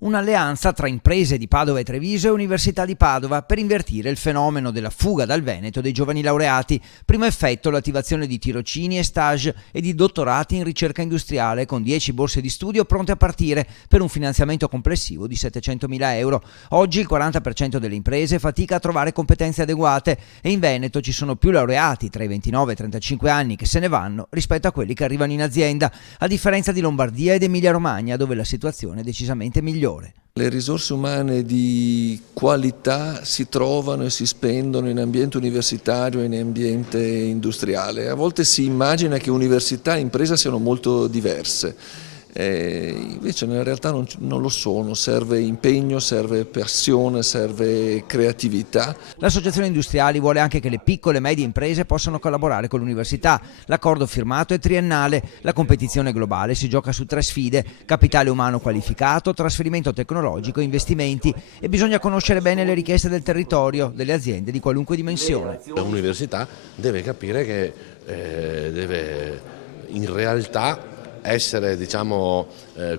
Un'alleanza tra imprese di Padova e Treviso e Università di Padova per invertire il fenomeno della fuga dal Veneto dei giovani laureati. Primo effetto l'attivazione di tirocini e stage e di dottorati in ricerca industriale con 10 borse di studio pronte a partire per un finanziamento complessivo di 700.000 euro. Oggi il 40% delle imprese fatica a trovare competenze adeguate e in Veneto ci sono più laureati tra i 29 e i 35 anni che se ne vanno rispetto a quelli che arrivano in azienda, a differenza di Lombardia ed Emilia Romagna dove la situazione è decisamente migliore. Le risorse umane di qualità si trovano e si spendono in ambiente universitario e in ambiente industriale. A volte si immagina che università e impresa siano molto diverse. Invece nella realtà non lo sono, serve impegno, serve passione, serve creatività. L'associazione industriali vuole anche che le piccole e medie imprese possano collaborare con l'università. L'accordo firmato è triennale, la competizione globale si gioca su 3 sfide: capitale umano qualificato, trasferimento tecnologico e investimenti, e bisogna conoscere bene le richieste del territorio, delle aziende di qualunque dimensione. L'università deve capire che deve in realtà essere,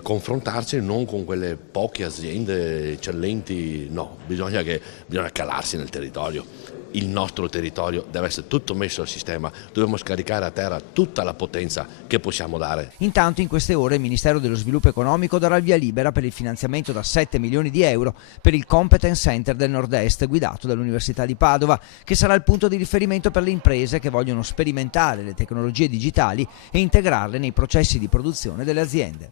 confrontarsi non con quelle poche aziende eccellenti, no, bisogna calarsi nel territorio. Il nostro territorio deve essere tutto messo al sistema, dobbiamo scaricare a terra tutta la potenza che possiamo dare. Intanto in queste ore il Ministero dello Sviluppo Economico darà il via libera per il finanziamento da 7 milioni di euro per il Competence Center del Nord-Est guidato dall'Università di Padova, che sarà il punto di riferimento per le imprese che vogliono sperimentare le tecnologie digitali e integrarle nei processi di produzione delle aziende.